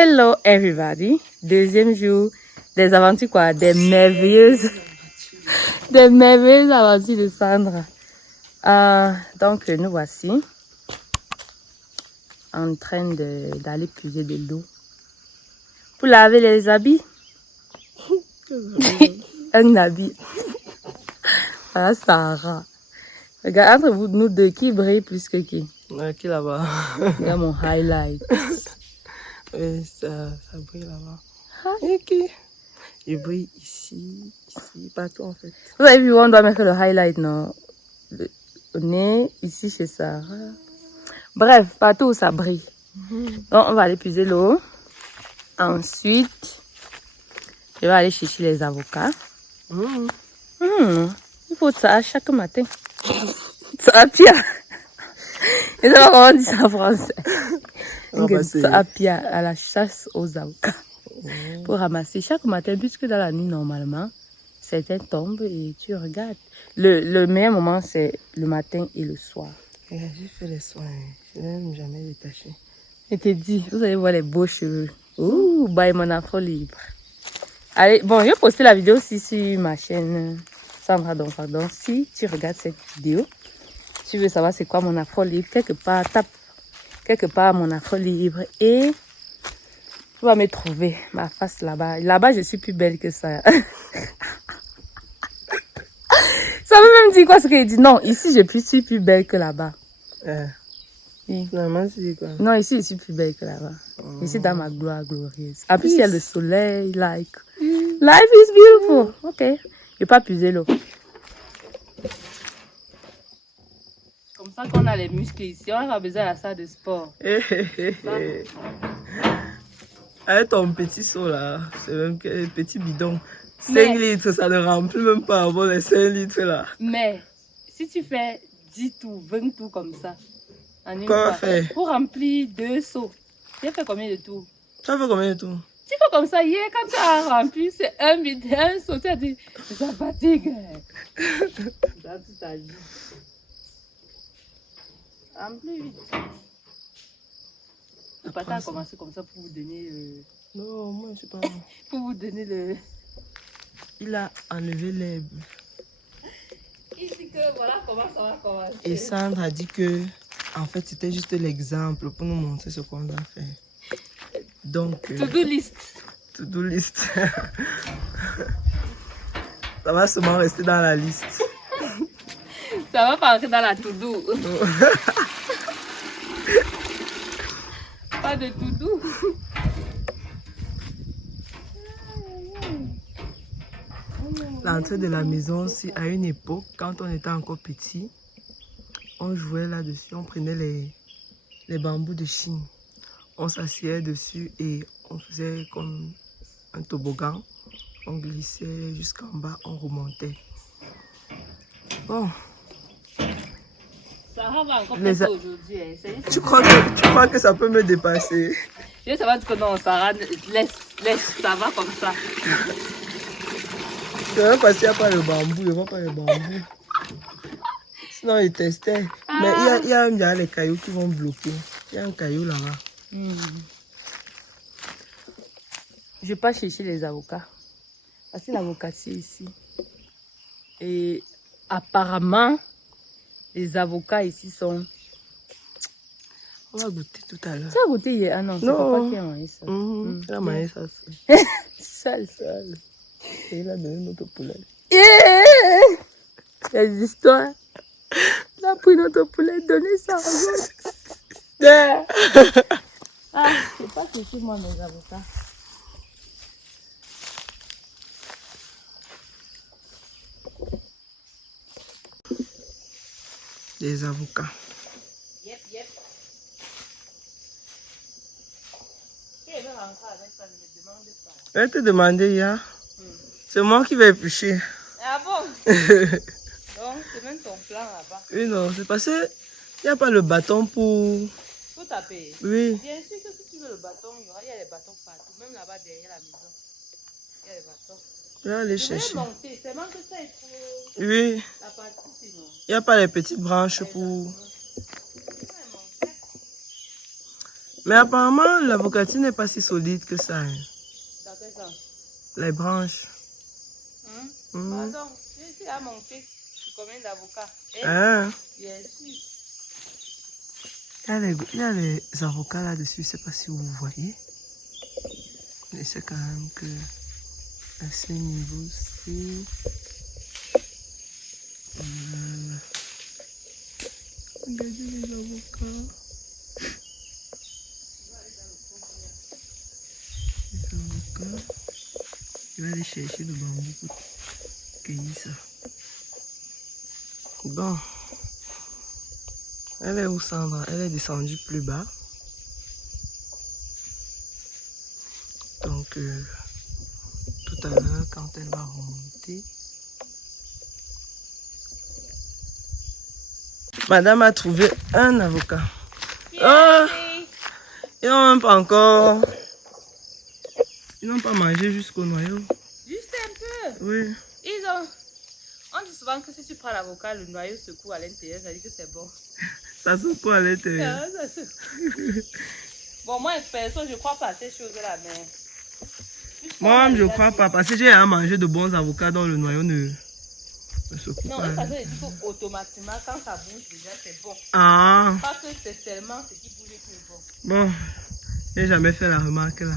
Hello everybody, deuxième jour des aventures quoi, des merveilleuses aventures de Sandra. Donc nous voici en train d'aller puiser de l'eau pour laver les habits. Un habit. Voilà Sarah. Regarde entre vous nous deux qui brille plus que qui? Qui là-bas? Regarde mon highlight. Oui, ça brille là-bas. Et qui? Il brille ici, partout en fait. Vous avez vu, on doit mettre le highlight, non? Le nez, ici chez Sarah. Bref, partout où ça brille. Donc, on va aller puiser l'eau. Ensuite, je vais aller chercher les avocats. Il faut ça chaque matin. Ça a pire. Je ne sais pas comment on dit ça en français. Ça a pire à la chasse aux avocats. Pour ramasser chaque matin, puisque dans la nuit, normalement, certains tombent et tu regardes. Le meilleur moment, c'est le matin et le soir. J'ai fait les soins. Je n'ai jamais détaché. Je te dis, vous allez voir les beaux cheveux. Ouh, bye mon afro libre. Allez, bon, je vais poster la vidéo aussi sur ma chaîne Sandra Don Pardon. Si tu regardes cette vidéo, tu veux savoir c'est quoi mon afro libre, quelque part, tape quelque part mon afro libre et tu vas me trouver ma face là-bas. Là-bas, je suis plus belle que ça. Ça veut même dire quoi ce qu'il dit? Non, ici, je suis plus belle que là-bas. Oui. Finalement, c'est quoi? Non, ici, je suis plus belle que là-bas. Ici, dans ma gloire glorieuse. En plus, il y a le soleil, like. Life is beautiful. Ok. Je vais pas puiser l'eau. Comme ça qu'on a les muscles ici, on a besoin de la salle de sport. Avec ton petit seau là, c'est même que petit bidon. 5 litres, ça ne remplit même pas avant les 5 litres là. Mais, si tu fais 10 tours, 20 tours comme ça, en une Quoi fois, faire? pour remplir 2 seaux, tu as fait combien de tours? Tu as fait combien de tours? Tu fais comme ça, hier, quand tu as rempli, c'est un seau, tu as dit, ça fatigue. Dans toute ta vie. Remplis vite. Le pâté a commencé comme ça pour vous donner le... Non, moi je sais pas. Pour vous donner le... Il a enlevé l'herbe. Il dit que voilà comment ça va commencer. Et Sandra a dit que, en fait, c'était juste l'exemple pour nous montrer ce qu'on doit faire. Donc... To-do list. To-do list. Ça va seulement rester dans la liste. Ça va pas rentrer dans la to-do. Pas de to-do. L'entrée de la maison aussi, à une époque, quand on était encore petit, on jouait là-dessus, on prenait les bambous de Chine. On s'asseyait dessus et on faisait comme un toboggan. On glissait jusqu'en bas, on remontait. Bon. Sarah va encore faire ça aujourd'hui. Tu crois que ça peut me dépasser? Je sais pas que non, Sarah, laisse, ça va comme ça. Je ne sais pas s'il n'y a pas le bambou, je ne vois pas le bambou. Sinon, il testait. Mais il y a les cailloux qui vont bloquer. Il y a un caillou là-bas. Je vais pas chercher les avocats. Parce que l'avocat c'est ici. Et apparemment, les avocats ici sont... On va goûter tout à l'heure. Tu as goûté hier? Ah non, c'est papa qui a mangé ça. Il a mangé ça seul. Seul. Et il a donné notre poulet. Les histoires. Il a pris notre poulet, donné ça aux autres. Ah, je sais pas que c'est moi mes avocats. Des avocats. Yep. Et elle va rentrer avec ça, ne me demande pas. Je vais te demander, ya. C'est moi qui vais éplucher. Ah bon? Donc, c'est même ton plan là-bas. Oui, non, c'est parce qu'il n'y a pas le bâton pour... Faut taper. Oui. Bien sûr que si tu veux le bâton, il y a les bâtons partout. Même là-bas derrière la maison. Il y a les bâtons. Je vais aller Je chercher. vais monter. C'est même que ça est trop... Oui. La partie sinon. Il n'y a pas les petites branches pour... Mais apparemment, l'avocatine n'est pas si solide que ça. Hein. Dans quel sens? Les branches. Pardon, si a monté combien d'avocats? Hein? Bien sûr. Il y a les avocats là-dessus, je ne sais pas si vous voyez. Mais c'est quand même que à ce niveau-ci. Regardez les avocats. Je vais aller chercher le bambou pour cueillir ça. Bon. Elle est où, Sandra? Elle est descendue plus bas. Donc, tout à l'heure, quand elle va remonter, Madame a trouvé un avocat. Oh! Ils n'ont même pas encore... Ils n'ont pas mangé jusqu'au noyau. Juste un peu. Oui. On dit souvent que si tu prends l'avocat, le noyau secoue à l'intérieur, ça dit que c'est bon. Ça secoue à l'intérieur. Bon, moi, perso, je crois pas à ces choses-là, mais... Moi, je crois pas, parce que j'ai à manger de bons avocats dont le noyau ne secoue non, pas. Non, parce que je dis qu'automatiquement, quand ça bouge, déjà, c'est bon. Ah. Pas que c'est seulement ce qui bouge qui est bon. Bon, j'ai jamais fait la remarque là.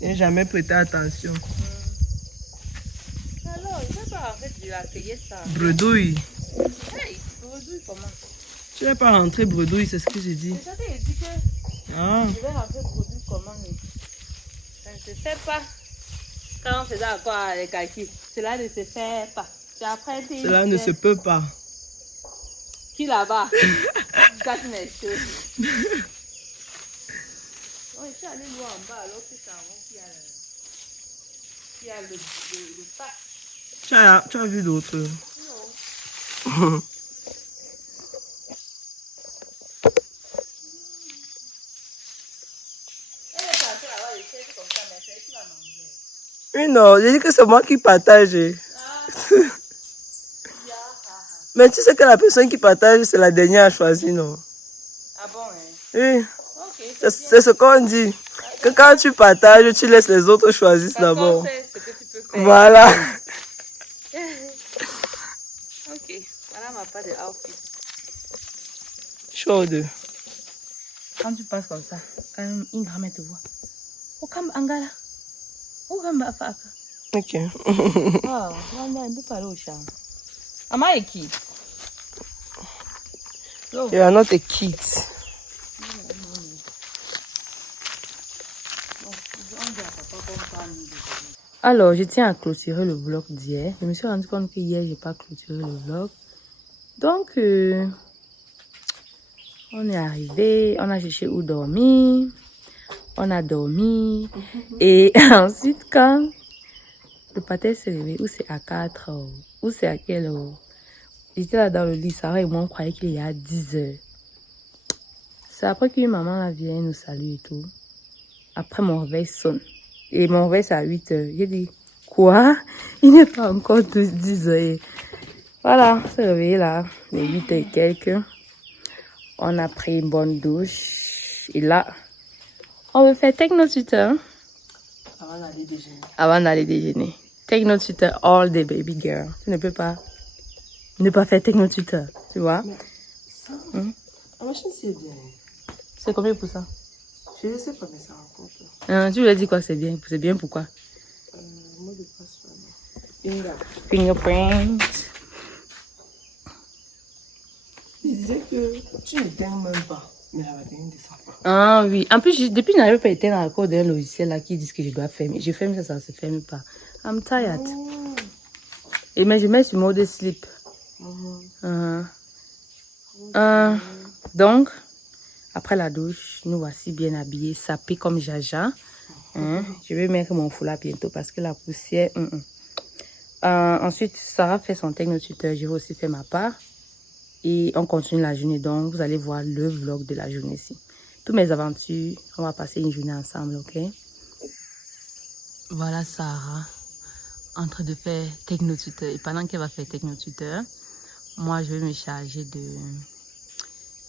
J'ai jamais prêté attention. Alors, je vais pas en fait de la cueillir ça. Bredouille. Hey, bredouille comment? Tu n'es pas rentré bredouille, c'est ce que j'ai dit. Je t'ai dit que je vais rentrer bredouille comment? Ça ne se fait pas. Quand on faisait encore les calculs, cela ne se fait pas. Cela ne se peut pas. Qui là-bas? Casse mes choses. Non, je suis allée loin en bas alors que c'est avant qu'il y a le pack. Tu as vu d'autres? Non. Elle est partie là-bas, je sais comme ça, mais c'est elle qui va manger. Oui, non, j'ai dit que c'est moi qui partage. Mais tu sais que la personne qui partage, c'est la dernière à choisir, non? Ah bon, hein? Oui. Okay, c'est ce qu'on dit. Que quand tu partages, tu laisses les autres choisir d'abord. Ce que tu peux faire. Voilà. Ok, voilà ma part de outfit. Chaude. Quand tu passes comme ça, quand une grand-mère te voit, oh, comme Angala, oh, comme Afaka. Ok. Ah, on peut parler au chat. Am I a kid? You are not a kid. Alors, je tiens à clôturer le vlog d'hier. Je me suis rendu compte que hier, je n'ai pas clôturé le vlog. Donc, on est arrivé, on a cherché où dormir. On a dormi. Et ensuite, quand le pater s'est réveillé, ou c'est à 4 heures, ou c'est à quelle heure? J'étais là dans le lit, Sarah et moi, on croyait qu'il y a 10 heures. C'est après qu'une maman là vient nous saluer et tout. Après, mon réveil sonne. Et mon réveil, c'est à 8 heures. J'ai dit, quoi? Il n'est pas encore 10 heures. Voilà, on s'est réveillé là, les 8 heures et quelques. On a pris une bonne douche. Et là, on veut faire techno-tuteur. Avant d'aller déjeuner. Avant d'aller déjeuner. Techno-tuteur all day, baby girl. Tu ne peux pas ne pas faire techno-tuteur, tu vois? Mais ça, la machine, c'est bien. C'est combien pour ça? Je ne sais pas, mais ça rencontre. Tu lui as dit quoi, c'est bien? C'est bien pourquoi? Mot de passe. Fingerprint. Il disait que tu n'éteins même pas, mais la batterie ne descend pas. Ah oui. En plus, depuis, je n'arrive pas à éteindre à cause d'un logiciel là qui dit que je dois fermer. Je ferme ça, ça ne se ferme pas. I'm tired. Et mais je mets sur mode sleep. Donc, après la douche, nous voici bien habillés, sapés comme Jaja. Je vais mettre mon foulard bientôt parce que la poussière... ensuite, Sarah fait son techno-tuteur. Je vais aussi faire ma part. Et on continue la journée. Donc, vous allez voir le vlog de la journée ici. Toutes mes aventures, on va passer une journée ensemble, ok? Voilà Sarah en train de faire techno-tuteur. Et pendant qu'elle va faire techno-tuteur, moi, je vais me charger de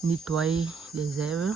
nettoyer les herbes.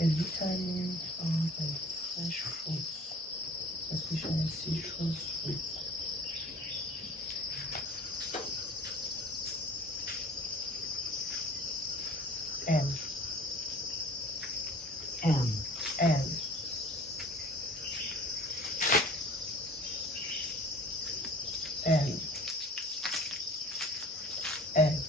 A vitamin found in fresh fruits, especially citrus fruit. N. N. N. N. N.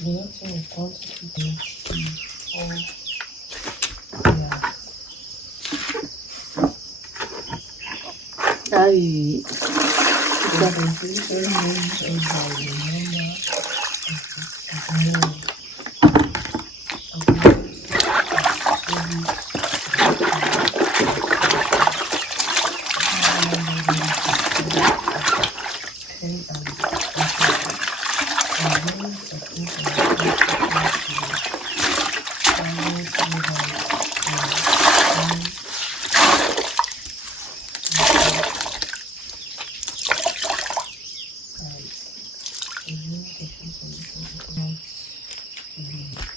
Noting the quantity before. Yeah. Ah oui. The temperature means by the number of moles of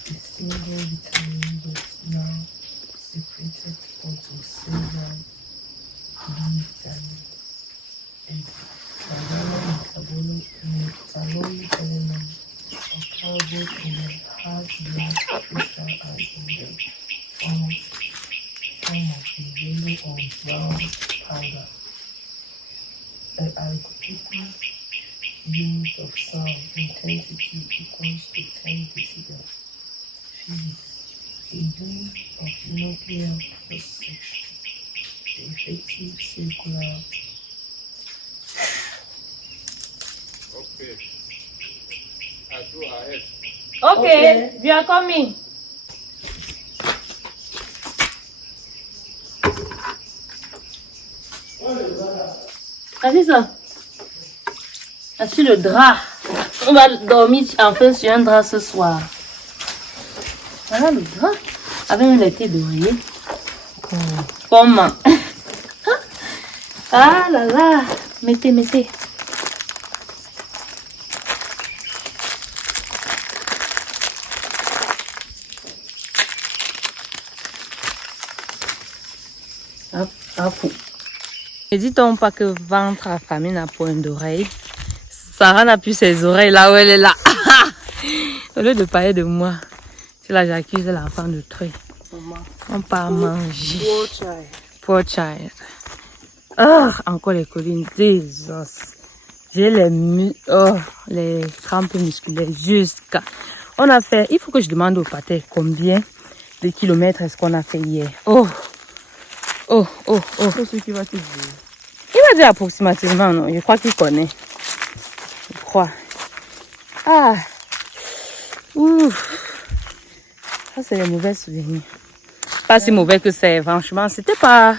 the single vitamin that's now separated into several B-vitamins and metabolic elements occur both in the hard blood crystal and in the form of a yellow or brown powder. The algorithm unit of sound intensity equals to 10 decibel. Physics, a unit of nuclear cross-section. The effective circular. Okay. Go ahead. Okay, we are coming. Vas-y ça. Ah, sur le drap. On va dormir enfin sur un drap ce soir. Voilà le drap. Avec un été d'oreiller. Comment? Ah là là. Mettez, mettez. Hop, hop. Et dit-on pas que ventre affamé n'a point d'oreille. Sarah n'a plus ses oreilles là où elle est là. Au lieu de parler de moi, c'est là j'accuse l'enfant de truc. On part manger. Poor child. Ah, encore les collines. Jesus. J'ai les crampes musculaires jusqu'à. On a fait. Il faut que je demande au pater combien de kilomètres est-ce qu'on a fait hier? Oh. C'est ce qui va te dire. Il va dire approximativement, non? Je crois qu'il connaît. Je crois. Ah. Ouf. Ça, c'est les mauvais souvenirs. Pas si mauvais que c'est, franchement. C'était pas...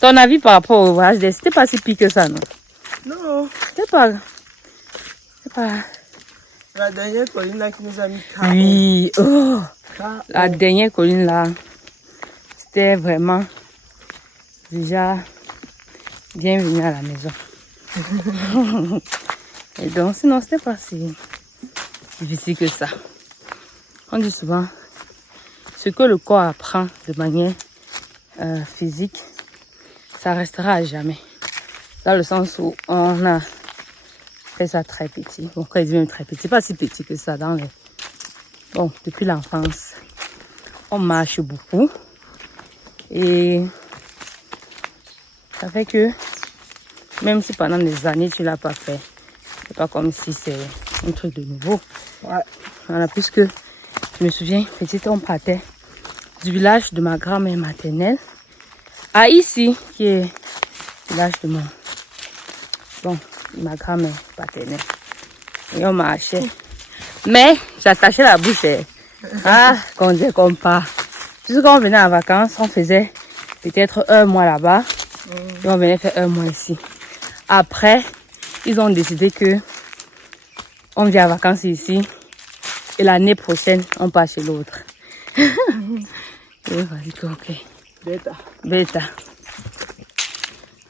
Ton avis par rapport au voyage, c'était pas si pire que ça, non? Non. C'était pas... La dernière colline là qui nous a mis KO. Oui. Oh. KO. La dernière colline là, c'était vraiment déjà bienvenue à la maison. Et donc, sinon, c'était pas si difficile que ça. On dit souvent, ce que le corps apprend de manière physique, ça restera à jamais. Dans le sens où on a fait ça très petit. Bon, quand il dit même très petit, pas si petit que ça dans les... Bon, depuis l'enfance, on marche beaucoup. Et ça fait que, même si pendant des années tu l'as pas fait, c'est pas comme si c'est un truc de nouveau. Ouais. Voilà, puisque je me souviens, petite, on partait du village de ma grand-mère maternelle à ici, qui est le village de ma grand-mère paternelle. Et on marchait. Mais j'attachais la bouche. Ah, qu'on disait comme pas. Puisqu'on venait en vacances, on faisait peut-être 1 mois là-bas. Et on venait faire 1 mois ici. Après, ils ont décidé que on vient en vacances ici. Et l'année prochaine, on part chez l'autre. Et vas-y, ok. Bêta.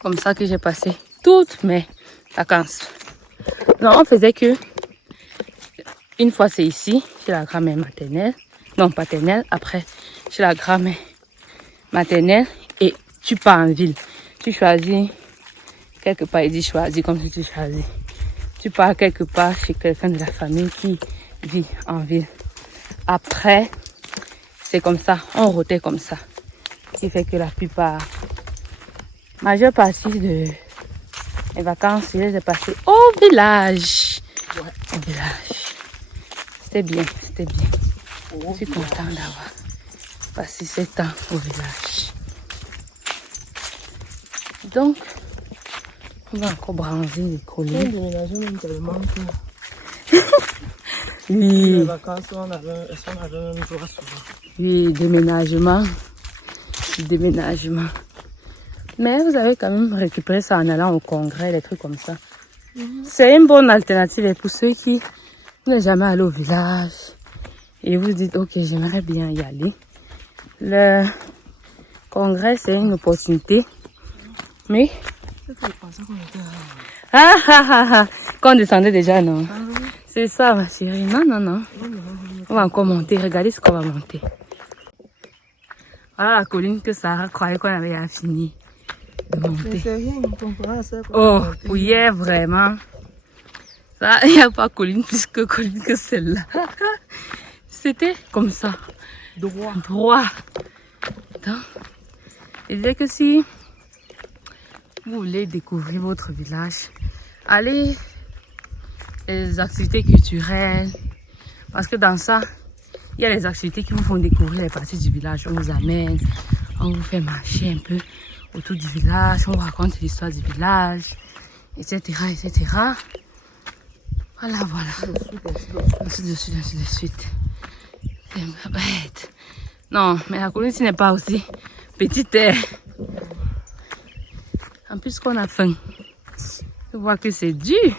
Comme ça que j'ai passé toutes mes vacances. Non, on faisait que une fois c'est ici, chez la grand-mère maternelle. Non, paternelle. Après, chez la grand-mère maternelle. Et tu pars en ville. Tu choisis quelque part. Il dit choisis comme si tu choisis. Tu pars quelque part chez quelqu'un de la famille qui vit en ville. Après, c'est comme ça. On rotait comme ça. Ce qui fait que la plupart, majeure partie de mes vacances, je les ai passées au village. Ouais. Au village. C'était bien. Je suis contente d'avoir passé ce temps au village. Donc, on va encore bronzer les On collines. déménageait même tellement que les Oui, vacances, on avait même joie souvent. oui, déménagement. Mais vous avez quand même récupéré ça en allant au congrès, des trucs comme ça. C'est une bonne alternative pour ceux qui n'ont jamais allé au village. Et vous dites, ok, j'aimerais bien y aller. Le congrès, c'est une opportunité. Mais... Quand on descendait déjà, non? C'est ça, ma chérie. Non. On va encore monter. Regardez ce qu'on va monter. Voilà la colline que Sarah croyait qu'on avait fini de Mais monter. c'est rien, on comprend ça. Oh, pour hier, vraiment. Ça, il n'y a pas colline plus que colline que celle-là. C'était comme ça. Droit. Donc, il disait que si vous voulez découvrir votre village, allez les activités culturelles. Parce que dans ça, il y a les activités qui vous font découvrir les parties du village. On vous amène, on vous fait marcher un peu autour du village, on vous raconte l'histoire du village, etc. Voilà. Ainsi de suite. C'est bête. Non, mais la colline n'est pas aussi petite. En plus qu'on a faim. Je vois que c'est dur.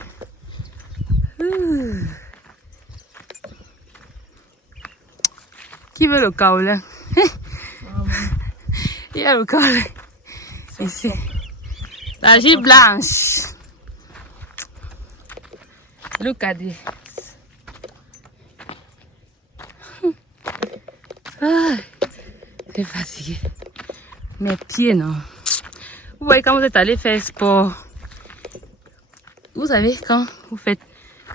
Qui veut le kaolin? Il y a le kaolin. Ici. La gîte blanche. Look at this. Ah, t'es fatiguée. Mes pieds, non. Vous voyez, quand vous êtes allé faire sport, vous savez, quand vous faites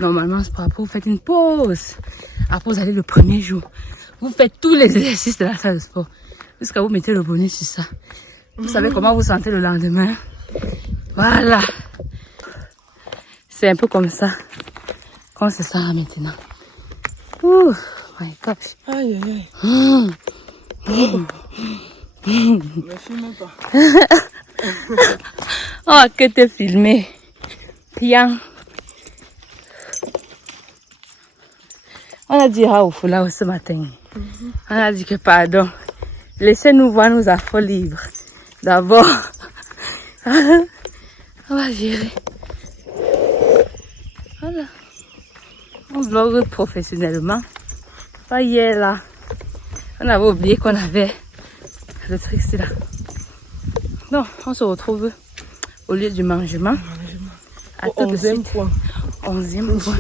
normalement sport, après vous faites une pause. Après, vous allez le premier jour. Vous faites tous les exercices de la salle de sport. Jusqu'à vous mettez le bonnet sur ça. Vous savez comment vous sentez le lendemain. Voilà. C'est un peu comme ça qu'on se sent maintenant. Ouh, my gosh. Aïe. Me filme pas. On va que te filmer. Bien. On a dit à Oufoula ce matin. On a dit que pardon. Laissez-nous voir nos affaires libres. D'abord. On va gérer. Voilà. On vlog professionnellement. Pas hier là. On avait oublié qu'on avait le truc c'est là. Donc, on se retrouve au lieu du mangement. À Au 11e point. 11e point.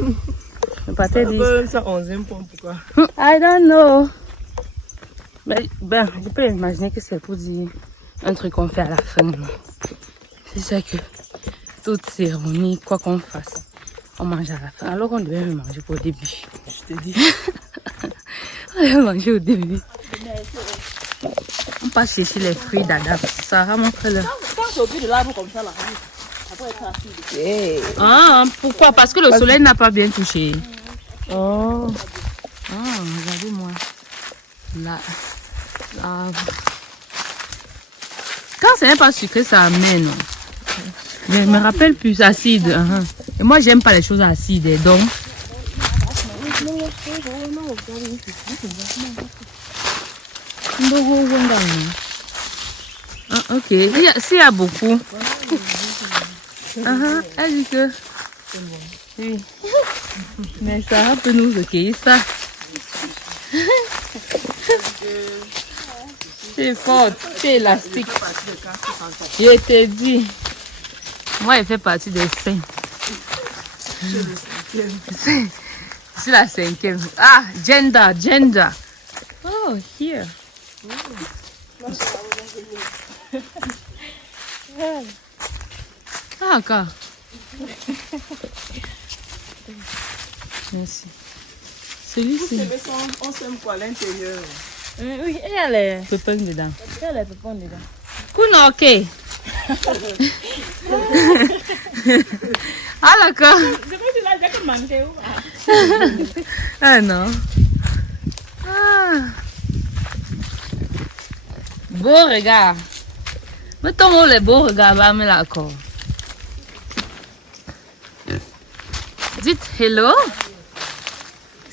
Le pâté dit. Ça 11e point, pourquoi? I don't know. Mais ben, je peux imaginer que c'est pour dire un truc qu'on fait à la fin. C'est ça que toute cérémonie, quoi qu'on fasse, on mange à la fin. Alors qu'on devait manger au début. Je te dis. On devait manger au début. On passe chercher les fruits d'Adam. Sarah, montre-le. Quand c'est au bout de l'arbre comme ça, là, ça peut être acide. Ah, pourquoi? Parce que le soleil n'a pas bien touché. Oh. Ah, regardez-moi. Là. Quand ce n'est pas sucré, ça amène. Je me rappelle plus acide. Et moi, j'aime pas les choses acides. Donc. Ah, ok. S'il y a beaucoup. Elle dit que. Oui. Mais ça peut nous accueillir ça. C'est fort, c'est élastique. Je te dis. Moi, il fait partie des 5. C'est la 5e. Ah, gender. Oh, here. Ah, encore. Merci. Celui-ci. On s'aime quoi à l'intérieur? Oui, et elle est. Pépin dedans. Elle est pépon dedans. Kuno, ok. Ah, d'accord. C'est comme si là, j'ai que manqué ou Ah, non. Ah. Beau regard. Mettons les beaux regards, va me l'accord. Dites hello.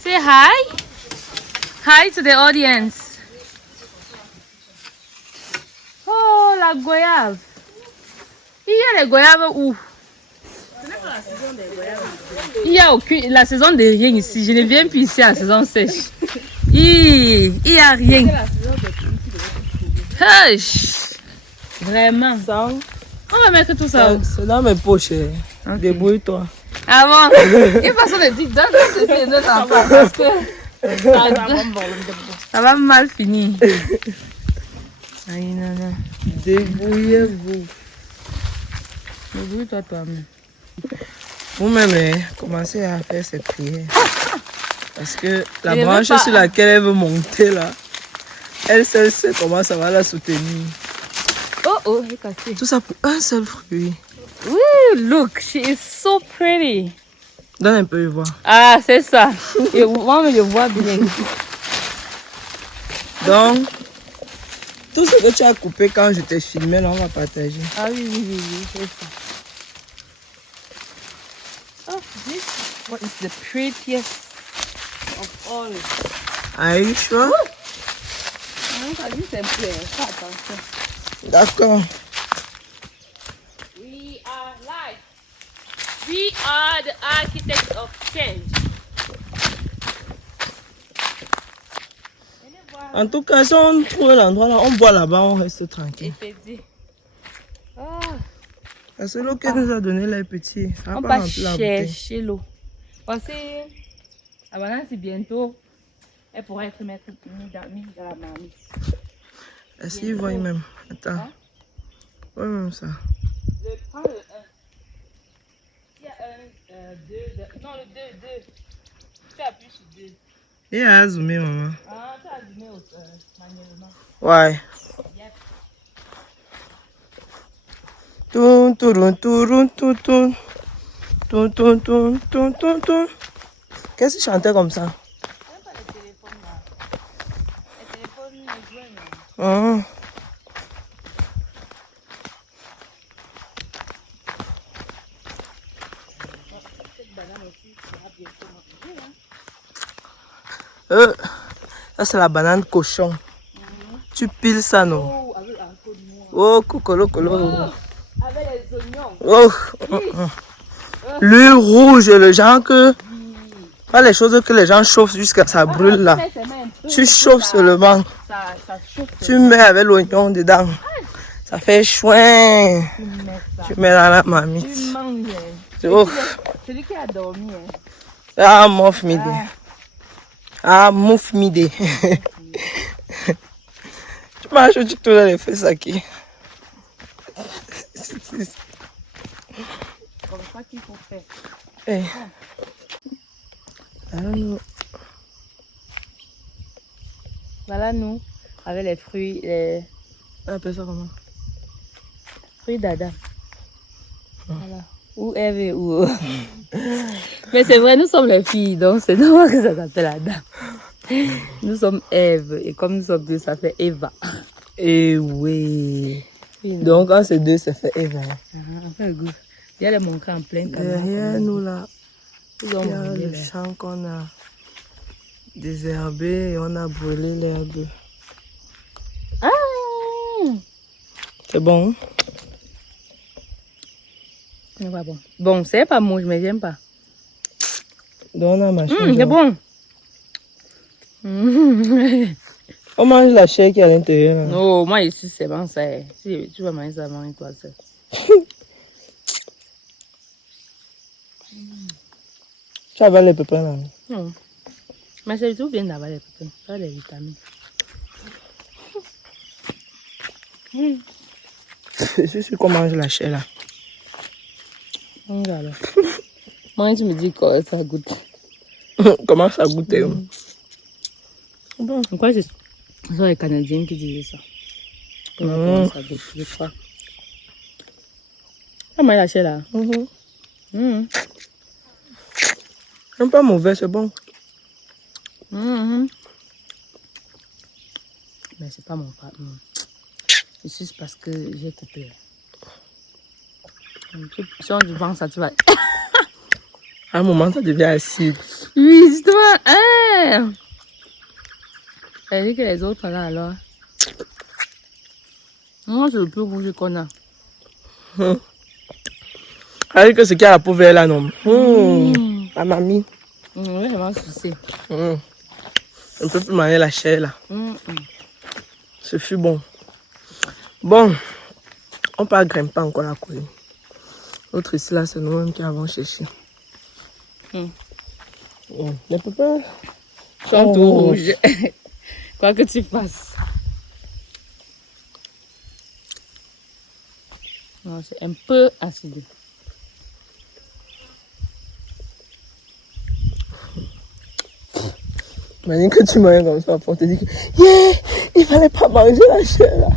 Say hi. Hi to the audience. Oh, la goyave. Il y a les goyaves où? Ce n'est pas la saison des goyaves. Il n'y a aucune. La saison de rien ici. Je ne viens plus ici à la saison sèche. Il n'y a rien. C'est la saison des pluies qui devrait être Hush. Vraiment. Ça, On va mettre tout ça où? c'est dans mes poches. Ok. Débrouille-toi. Avant. Une façon de dire, donne ceci et d'autres enfants parce que ça va mal finir. Aïe, non, non. Débrouillez-vous. Débrouille-toi toi-même. Vous-même, commencez à faire cette prière. Parce que la Je ne veux branche pas. sur laquelle elle veut monter là, elle seule sait comment ça va la soutenir. Oh, j'ai cassé. Tout ça pour un seul fruit. Ooh, look, she is so pretty. Donne un peu, voir. Ah, c'est ça. Et moi, je vois bien. Donc, tout ce que tu as coupé quand je t'ai filmé, là, on va partager. Ah oui, c'est ça. Oh, this what is the prettiest of all. Are you sure? Ça dit c'est plaît. Fais attention. D'accord. We are live. We are the architects of change. En tout cas, si on trouve un endroit là, on boit là-bas, on reste tranquille. Effectivement. Ah, Parce que l'eau qu'elle nous a donné là est petite. on va chercher l'eau. Parce que la banane, c'est bientôt. Elle pourrait être mise dans la marmite. Est-ce qu'il voit même? Attends. Hein? Ouais, même ça. Je prends le 1. Il y a 1, 2, non le 2. Tu appuies sur 2. Il a zoomé, maman. Ah, tu as zoomé manuellement. Ouais. Yep. Toun, toun, toun, toun, toun. Toun, toun, toun, toun, toun, toun. Qu'est-ce que tu chantais comme ça? Même pas le téléphone là. Le téléphone ne jouait même. Hein? Ça c'est la banane cochon. Tu piles ça, non? Oh, avec un peu de noix. Oh, cocolo, colo. Avec les oignons. Oh. L'huile rouge, le genre que... Pas les choses que les gens chauffent jusqu'à ça brûle là. Tu chauffes seulement. Ça chauffe. Tu mets avec l'oignon dedans. Ça fait chouin. Tu mets dans la marmite. Tu manges. Oh. Celui qui a dormi. Ah, mouf midi. Ah, mouf midi. Tu manges du tout dans les fesses aquí. Comme ça qu'il faut faire. Hey. Alors, Voilà nous, avec les fruits, les on appelle ça comment? fruits d'Adam. Voilà. Ou Eve ou... Mais c'est vrai, nous sommes les filles, donc c'est normal que ça s'appelle Adam. Nous sommes Eve, et comme nous sommes deux, ça fait Eva. Eh oui. Oui, non. Donc, quand c'est deux, ça fait Eva. Enfin, le goût. Il y a les moncas en plein canal. Derrière nous, là, Ils il ont y a brûlé, le là. champ qu'on a désherbé et on a brûlé l'herbe. Ah! C'est bon? C'est pas bon. Bon, c'est pas mouche, mais j'aime pas. Donc, on a mâché. C'est bon. On mange la chair qui est à l'intérieur. Là. Non, moi ici, c'est bon, ça. Si tu vas manger ça, mange toi seul. Tu avales les pépins là. Non. Mais c'est tout bien d'avoir les pépins. Ça, les vitamines. C'est sûr qu'on mange la chair là. Mange alors. Moi, tu me dis que ça goûte. Comment ça goûte? Bon, pourquoi c'est les Canadiens qui disaient ça? Comment ça goûte, je crois. Ah, mais la chair là. C'est pas mauvais, c'est bon. Mais c'est pas mon pas. C'est juste parce que j'ai coupé. Si on vend ça, tu vas. À un moment, ça devient acide. Oui, justement. Hein? Ça veut dire que les autres là alors. Non, c'est le plus rouge qu'on a. Ça veut dire que ce qui a la peau verte là, non? La mamie. Oui, je m'en soucie. On peut plus manger la chair là. Ce fut bon. Bon, on peut grimper encore la colline. L'autre ici là, c'est nous-mêmes qui avons cherché. Les pépins Sont tout rouge. Quoi que tu fasses. Non, c'est un peu acide. Imagine que tu manges comme ça, après on te dit que yeah, il fallait pas manger la chair là.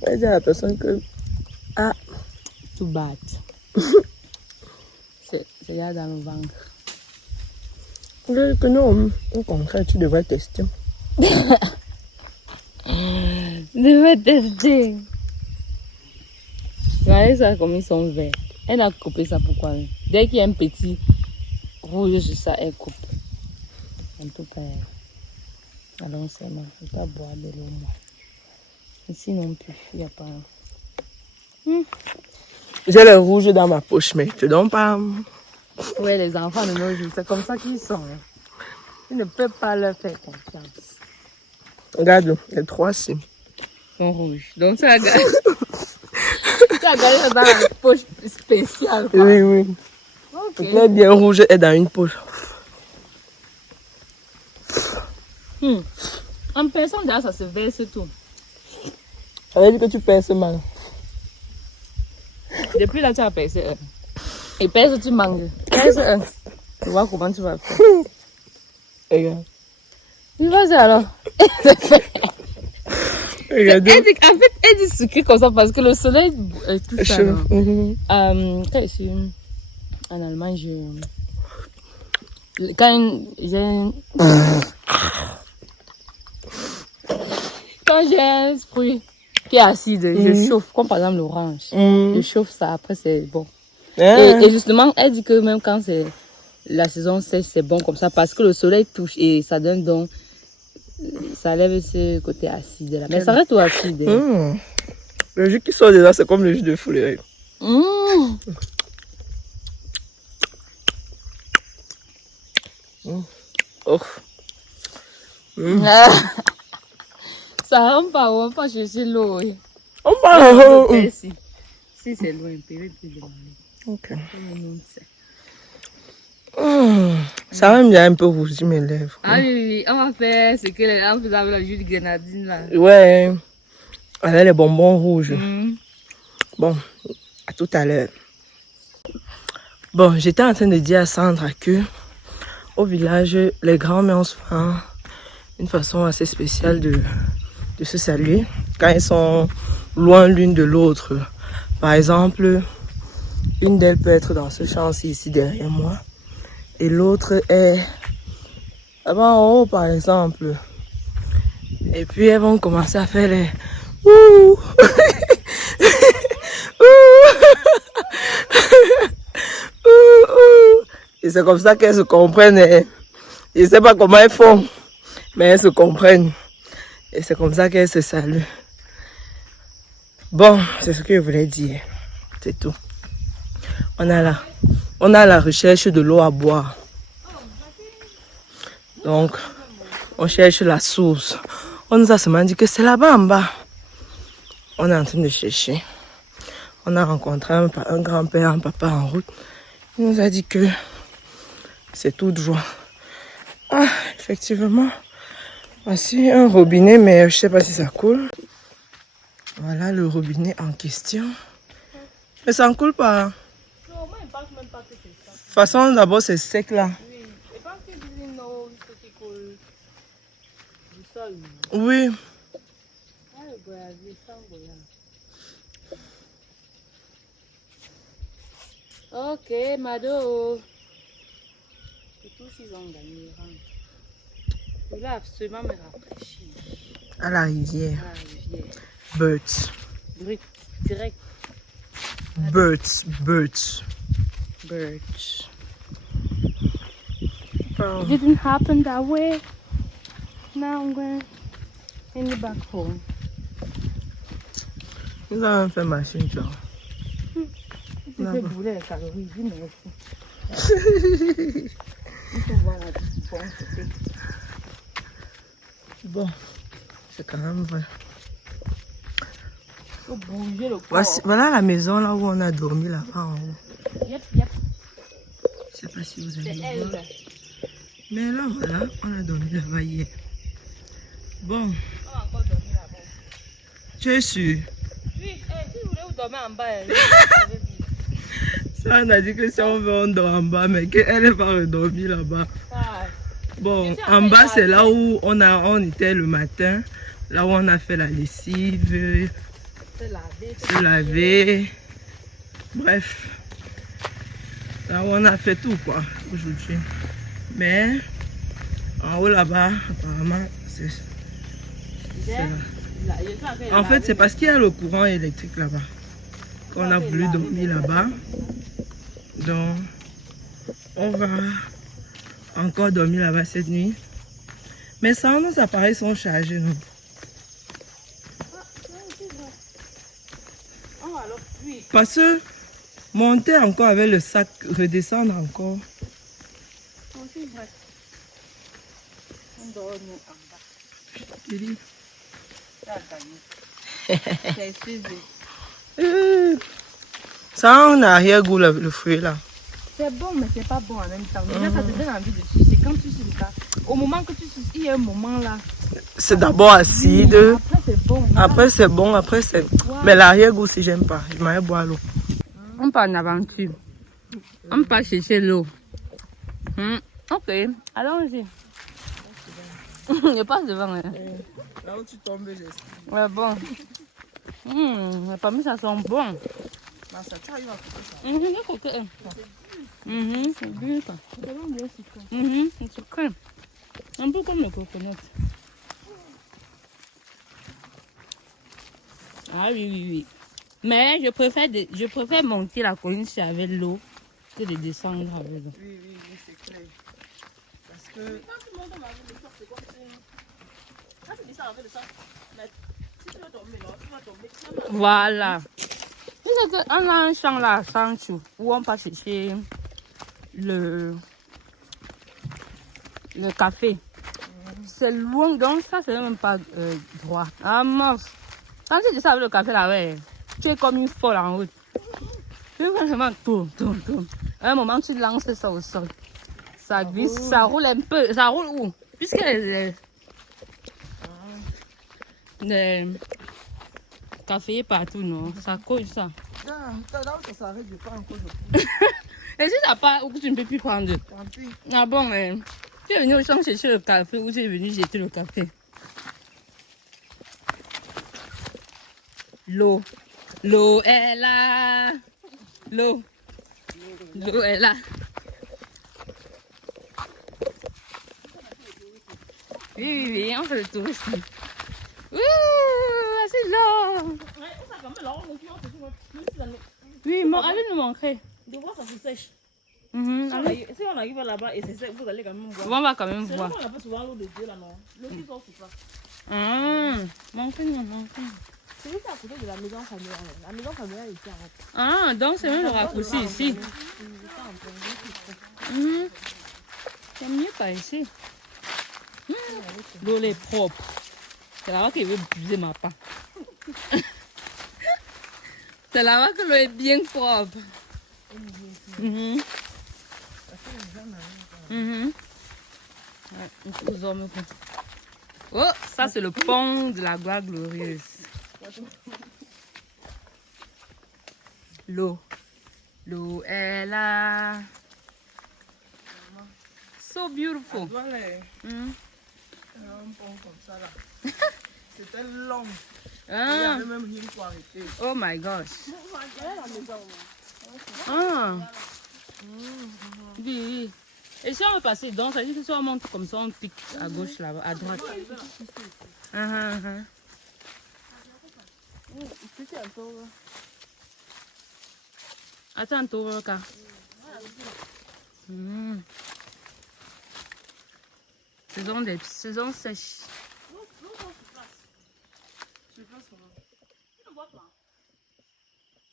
On va dire à la personne que Tout bad. C'est là dans le ventre. que non, au contraire, tu devrais tester. Je vais tester. Regardez ça comme ils sont verts. Elle a coupé ça pourquoi? Dès qu'il y a un petit rouge sur ça, elle coupe. En tout cas, allons seulement. Je ne vais pas boire de l'eau, moi. Ici non plus, il n'y a pas. J'ai le rouge dans ma poche, mais je donne pas. Ouais, les enfants de nos jours, c'est comme ça qu'ils sont. Hein. Tu ne peux pas leur faire confiance. Regarde, les trois ici. Ils sont rouges. Donc ça a gagné. Ça a gagné dans la poche spéciale. Quoi. Oui, oui. Ok. Le clair bien rouge est dans une poche. En personne, là, ça se verse tout. Ça veut dire que tu perces mal. Depuis là, tu as percé un. Et perce, tu manges. Perce un. Tu vois comment tu vas faire. Regarde. Tu vas y alors. Regardez. En fait, elle dit sucré comme ça parce que le soleil tout ça. Chaud. Quand je suis en Allemagne, quand Quand j'ai un fruit qui est acide, je chauffe, comme par exemple l'orange. Je chauffe ça, après c'est bon. Et justement, elle dit que même quand c'est la saison sèche, c'est bon comme ça parce que le soleil touche et ça donne donc, ça lève ce côté acide là. Mais ça reste tout acide. Le jus qui sort de là, c'est comme le jus de fleur. Oh. Ça rentre pas, on va pas chercher l'eau. On va si c'est loin, on peut plus demander. Ok. Ça va me dire un peu rougir mes lèvres. Ah oui, on va faire ce que vous avez le jus de grenadine là. Ouais, avec les bonbons rouges. Bon, à tout à l'heure. Bon, j'étais en train de dire à Sandra que au village, les grands-mères ont souvent une façon assez spéciale de se saluer quand ils sont loin l'une de l'autre. Par exemple, une d'elles peut être dans ce champ-ci ici derrière moi et l'autre est là-bas en haut par exemple. Et puis elles vont commencer à faire les ouh et c'est comme ça qu'elles se comprennent. Je ne sais pas comment elles font, mais elles se comprennent. Et c'est comme ça qu'elles se saluent. Bon, c'est ce que je voulais dire. C'est tout. On a la recherche de l'eau à boire. Donc, on cherche la source. On nous a seulement dit que c'est là-bas en bas. On est en train de chercher. On a rencontré un grand-père, un papa en route. Il nous a dit que c'est tout droit. Ah, effectivement. Voici un robinet, mais je ne sais pas si ça coule. Voilà le robinet en question. Mais ça ne coule pas. Non, moi, je ne pense même pas que c'est ça. De toute façon, d'abord, c'est sec là. Oui, je pense que c'est une eau qui coule du sol. Oui. Ah, le goyavier, sans goyave. Ok, Mado. Et tous, ils ont gagné. Il va absolument me rafraîchir. À la rivière. À la rivière. Birds. Direct. Birds. It didn't happen that way. Now I'm going in the back home. Nous avons fait machine, tu vois. Tu fais brûler les calories, dis merci. Il faut voir la différence. Bon, c'est quand même vrai. Il faut bouger le corps. Voici, voilà la maison là où on a dormi là-bas en haut. Yep. Je sais pas si vous avez C'est vu. elle. Mais là, voilà, on a dormi là-bas hier. Bon, On a encore dormi là-bas. tu es sûr? Oui, si vous voulez vous dormir en bas, Ça, on a dit que si on veut, on dort en bas, mais qu'elle n'est pas redormie là-bas. Bon, en bas, c'est là où on était le matin, là où on a fait la lessive, se laver, bref, là où on a fait tout quoi aujourd'hui. Mais en haut là-bas, apparemment, c'est là. En fait, c'est parce qu'il y a le courant électrique là-bas qu'on a voulu dormir là-bas. Donc, on va encore dormir là-bas cette nuit. Mais ça, nos appareils sont chargés, nous. Parce que monter encore avec le sac, redescendre encore. C'est vrai. On dort en bas. Tu dis? Ça, on a arrière-goût le fruit là. C'est bon, mais c'est pas bon en même temps. Déjà, ça te donne envie de sucer. Quand tu suces là, au moment que tu suces, il y a un moment là. C'est d'abord acide. Après, c'est bon. Après, c'est bon. Après, c'est. Ouais. Mais l'arrière-goût, si j'aime pas. Je m'arrête boire l'eau. On part en aventure. On part chercher l'eau. Ok, allons-y. Je passe devant. Hein. Là où tu tombes, j'espère. Ouais, bon. Les pommes, ça sent bon. Ça, tu arrives à couper ça. C'est coquet. C'est bien ça. C'est sucré. Un peu comme le coconut. Ah oui, oui, oui. Mais je préfère monter la colline si avec l'eau que de descendre avec l'eau. Oui, oui, oui, c'est clair. Parce que... Voilà. On a un champ là, à Sancho, où on passe chercher le café. C'est loin, donc ça, c'est même pas droit. Ah, mince. Quand tu dis ça avec le café là, ouais, tu es comme une folle en route. Tu vraiment tourne. À un moment, tu lances ça au sol. Ça glisse, ça roule un peu. Ça roule où? Puisque les café partout, non? Ça colle ça. Là, ça s'arrête, je prends encore Et si t'as pas, où tu ne peux plus prendre? Tant pis. Ah bon, mais tu es venu au champ chercher le café ou tu es venu jeter le café? L'eau est là. L'eau est là. Oui, on fait le tour ici. Ouh, c'est l'eau. Oui, mais allez nous montrer. De voir ça se sèche. Si on arrive là-bas et c'est sec, vous allez quand même voir. on va quand même C'est voir. là qu'on appelle souvent l'eau de Dieu là, non? L'eau qui sort sur ça. Montrez-nous. C'est juste à côté de la maison familiale. La maison familiale est ici en fait. Ah, donc c'est même le raccourci ici. C'est mieux par ici. L'eau est propre. C'est là-bas qu'il veut buser ma part. C'est là-bas que l'eau est bien propre. Ouais, nous hommes. Oh, ça c'est le pont de la gloire glorieuse. L'eau est là. So beautiful. Voilà, un pont comme ça là. C'était long. Il y Ah, avait même rien pour arrêter. oh my gosh. Ah. Oui. Et si on veut passer donc, ça veut dire que si on monte comme ça, on pique à gauche là-bas, à droite. Attends un tour, car. Saison sèche.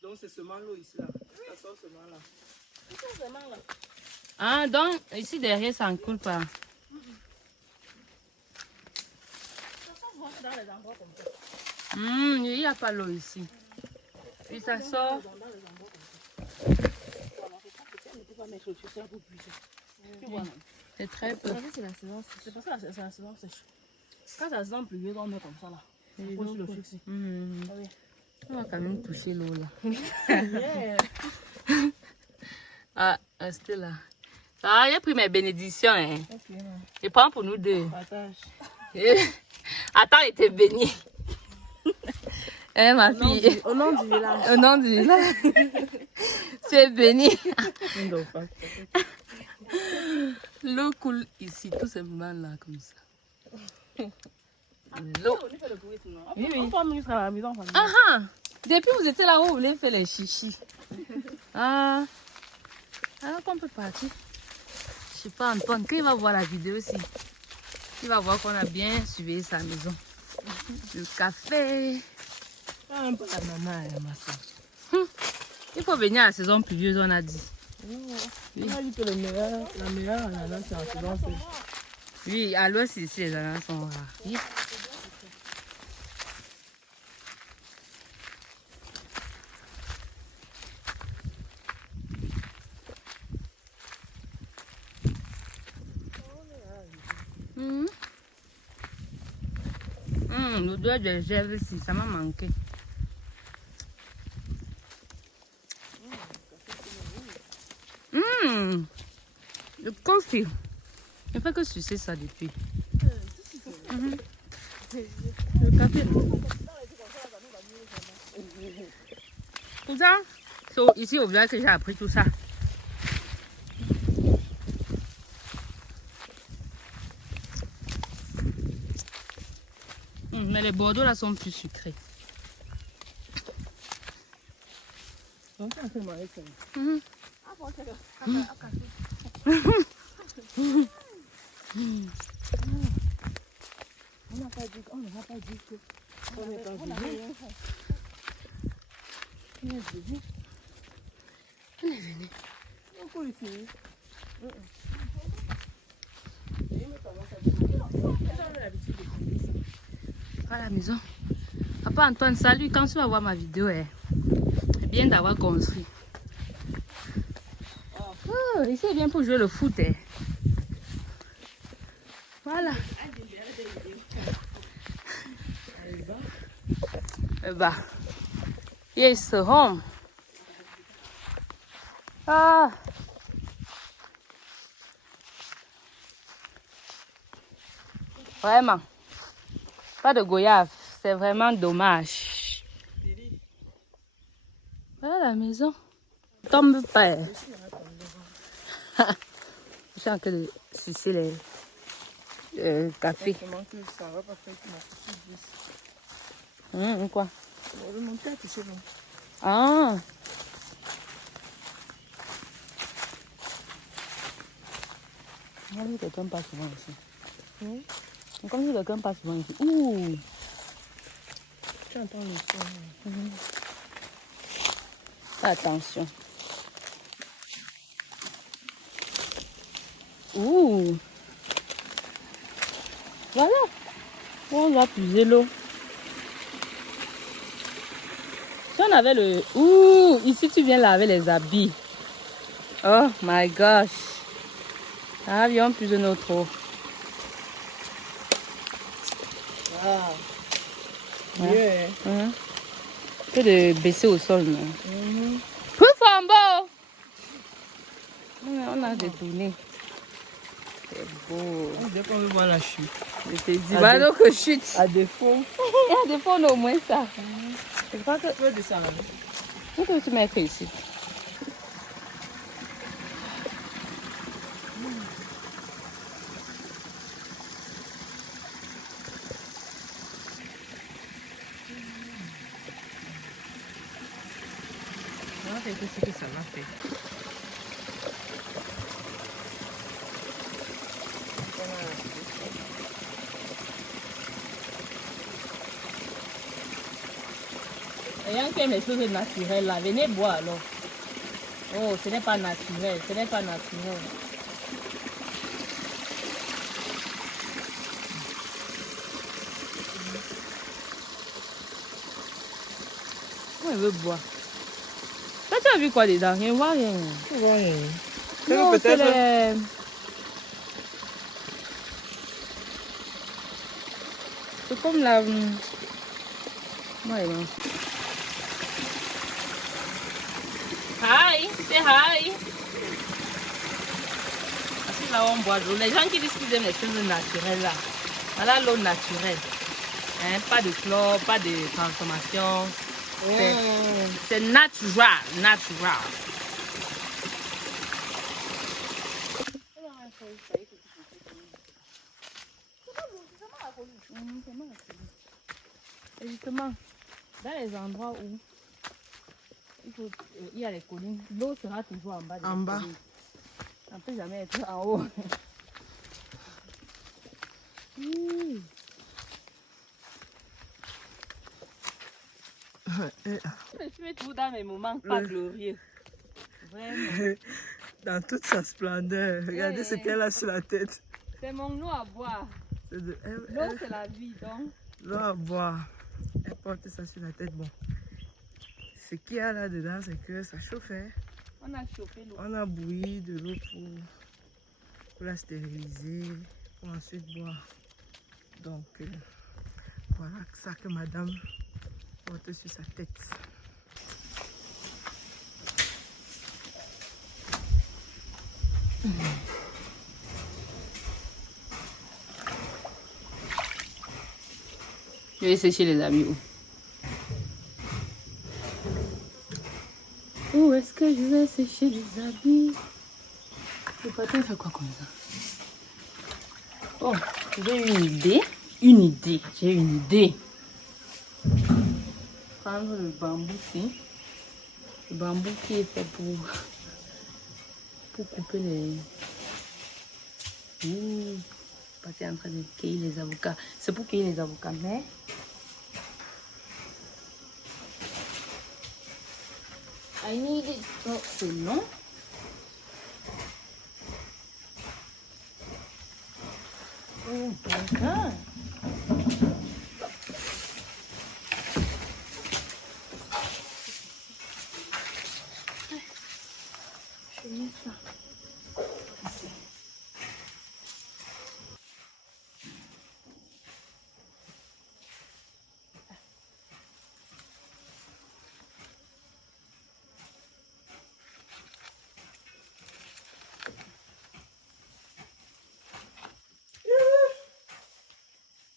Donc c'est seulement l'eau ici là. Ça sort seulement là. Ah, donc ici derrière, ça ne coule pas. Il n'y a pas l'eau ici. Et ça sort. C'est très peu. C'est la saison. C'est parce que c'est la saison sèche. Quand c'est la saison pluvieuse, on met comme ça là. On pose sur le feu ici. On va quand même toucher l'eau là. Yeah. Ah, restez là. Ça va, j'ai pris mes bénédictions. Hein. Ok, Je prends pour nous deux. partage. Attends, il était béni. Ma fille. Au nom du village. Au nom du village. Tu es béni. L'eau coule ici, tout simplement là, comme ça. L'eau. Oui, oui. On peut amener jusqu'à la maison. Depuis vous étiez là où vous voulez faire les chichis. Alors qu'on peut partir. Je sais pas, Antoine, quand il va voir la vidéo aussi, il va voir qu'on a bien surveillé sa maison. Le café. Un peu l'ananas, ma soeur. Il faut venir à la saison pluvieuse, on a dit. On a dit que la meilleure ananas, c'est en saison sèche. Oui, à l'ouest ici, les ananas sont rares. Oui. L'odeur de gerbe ici, ça m'a manqué. Le coffee. Il ne fait que sucer ça depuis. Le café. Tout ça, c'est ici au village que j'ai appris tout ça. Mais les Bordeaux là sont plus sucrés. On n'a pas dit que on n'est pas venu. On est venu. On peut essayer. À la maison. Papa Antoine, salut. Quand tu vas voir ma vidéo, c'est bien d'avoir construit. Oh, ici est bien pour jouer le foot. Voilà. Bah, yes, home. Ah. Vraiment. Pas de goyave. C'est vraiment dommage. Voilà la maison. Tombe pas. Je suis en train de sucer les café. Quoi? Ah. Moi, je ne quelqu'un pas souvent ici. Comme si quelqu'un passe souvent ici. Ouh. Tu entends le son. Attention. Ouh. Voilà. On va puiser l'eau. Si on avait le... Ouh. Ici, tu viens laver les habits. Oh my gosh. Ah, viens puiser notre eau. Ah. Ouais. Que de baisser au sol, non? Plus flambeau! On a détourné. C'est beau. Dès qu'on veut voir la chute. Je te dis, bah donc chute. À défaut. À défaut, on a au moins ça. Je crois que tu veux descendre. On peut se mettre ici. On va faire ce que ça va faire. Rien que les choses naturelles là, venez boire alors. Oh, ce n'est pas naturel, ce n'est pas naturel. Moi, je veux boire. Toi, tu as vu quoi dedans? Je ne vois rien. Tu vois rien. Non, c'est peut-être. les... C'est comme la... Moi, hi, say hi. Parce là, on boit de l'eau. Les gens qui disent qu'ils aiment les choses naturelles là. Voilà l'eau naturelle. Hein, pas de chlore, pas de transformation. C'est natural, natural. Et justement, dans les endroits où il y a les collines, l'eau sera toujours en bas. En bas. On ne peut jamais être en haut. Je suis toujours dans mes moments pas glorieux. Vraiment. Dans toute sa splendeur. Regardez ce qu'elle a sur la tête. C'est mon eau à boire. L'eau, c'est la vie, donc. L'eau à boire. Elle porte ça sur la tête. Bon. Ce qu'il y a là-dedans, c'est que ça chauffait. On a chauffé l'eau. On a bouilli de l'eau pour la stériliser, pour ensuite boire. Donc, voilà ça que madame porte sur sa tête. Je vais sécher les amis. Où est-ce que je vais sécher les habits? Le patron fait quoi comme ça? Oh, j'ai une idée. J'ai une idée. Prendre le bambou ici. Le bambou qui est fait pour couper les... Papa est en train de cueillir les avocats. C'est pour cueillir les avocats, mais... I need it. Oh, c'est long. Oh, d'accord. Je mets ça. Ici.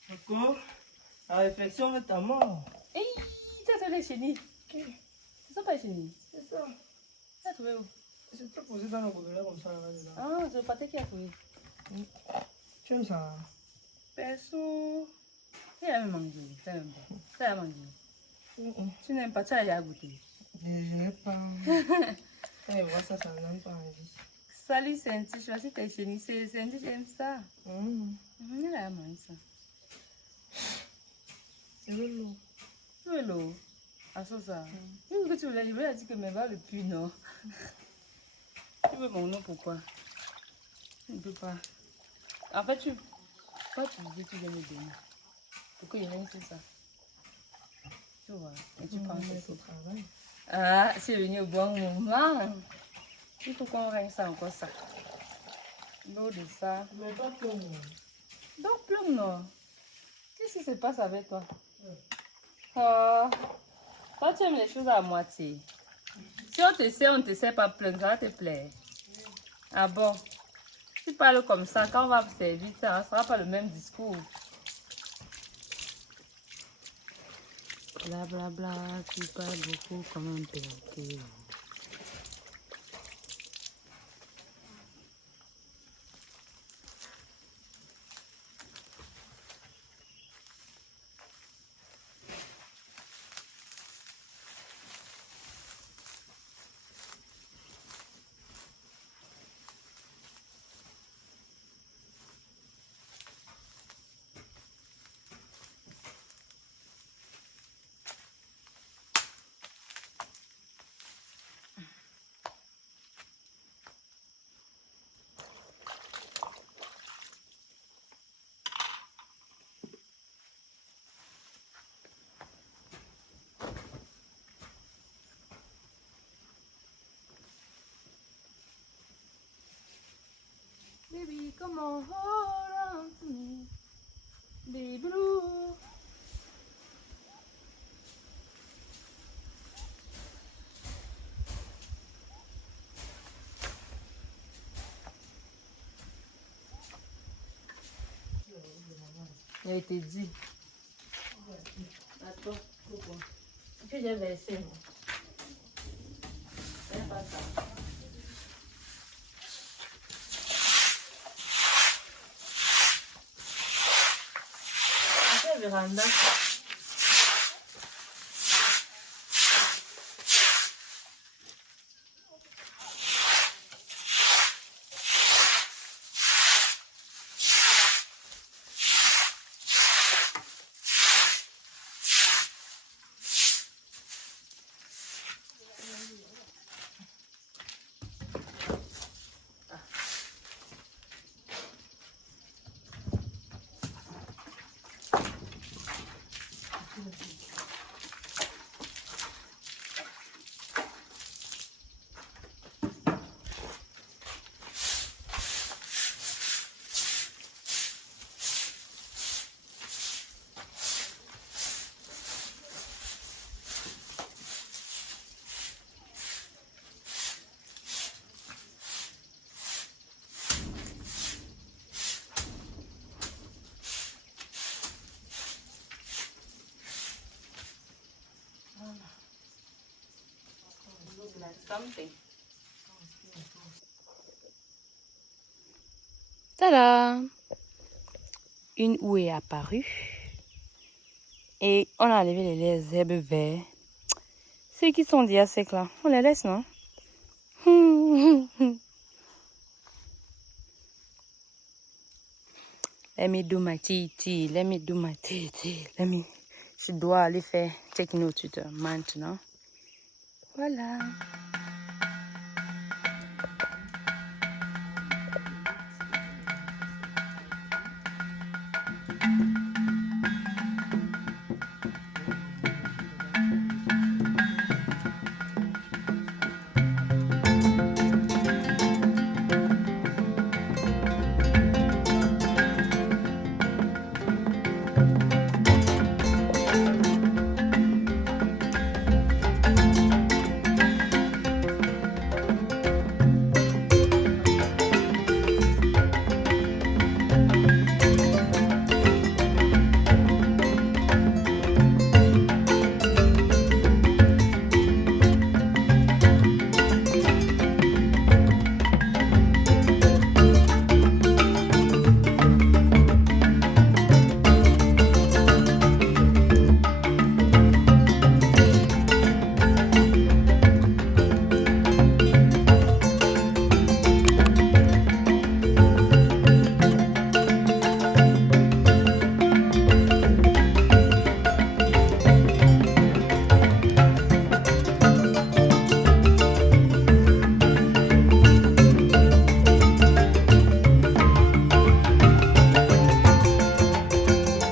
D'accord. La réflexion est à mort. Hey, ça les chenilles. C'est ça pas les chenilles. C'est ça. Ça a trouvé où? C'est pas posé dans le gobelet comme ça. Là, dedans. Ah, c'est le pâté qui a trouvé. Tu aimes ça? Perso. Il a même mangé. Ça a même pas. Ça a mangé. Tu n'aimes pas, tu as déjà goûté. Je n'ai pas. Quand il voit ça, ça n'aime pas envie. Salut Cindy, choisis tes chenilles. Cindy, j'aime ça. Il a mangé ça. C'est le lot. Oui, l'eau. Ah, ça. Une que tu voulais livrer, elle a dit que mais va le plus, non. Tu veux mon nom, pourquoi? Tu ne peux pas. En fait, quoi tu dis, tu viens me donner. Pourquoi il règne sur ça? Tu vois, et tu prends ça au travail. Ah, c'est venu au bon moment. Il faut qu'on règne ça encore ça. L'eau de ça. Mais pas plomb. Donc, plomb, non. Qu'est-ce qui se passe avec toi? Oh, toi, tu aimes les choses à moitié. Si on te sert pas plein, ça va te plaire. Ah bon? Tu parles comme ça, quand on va vous servir, ça ne sera pas le même discours. Bla bla bla, tu parles beaucoup comme un perroquet. Baby, come on, hold on to me. Baby blue. Il a été dit. Attends, pourquoi? Que j'ai versé. C'est pas ça. Véranda. Something. Tada! Une houe est apparue. Et on a enlevé les herbes vertes. ceux qui sont déjà secs là, on les laisse, non? Let me do my tea. Let me do my tea. Je dois aller faire techno tutor maintenant. Voilà.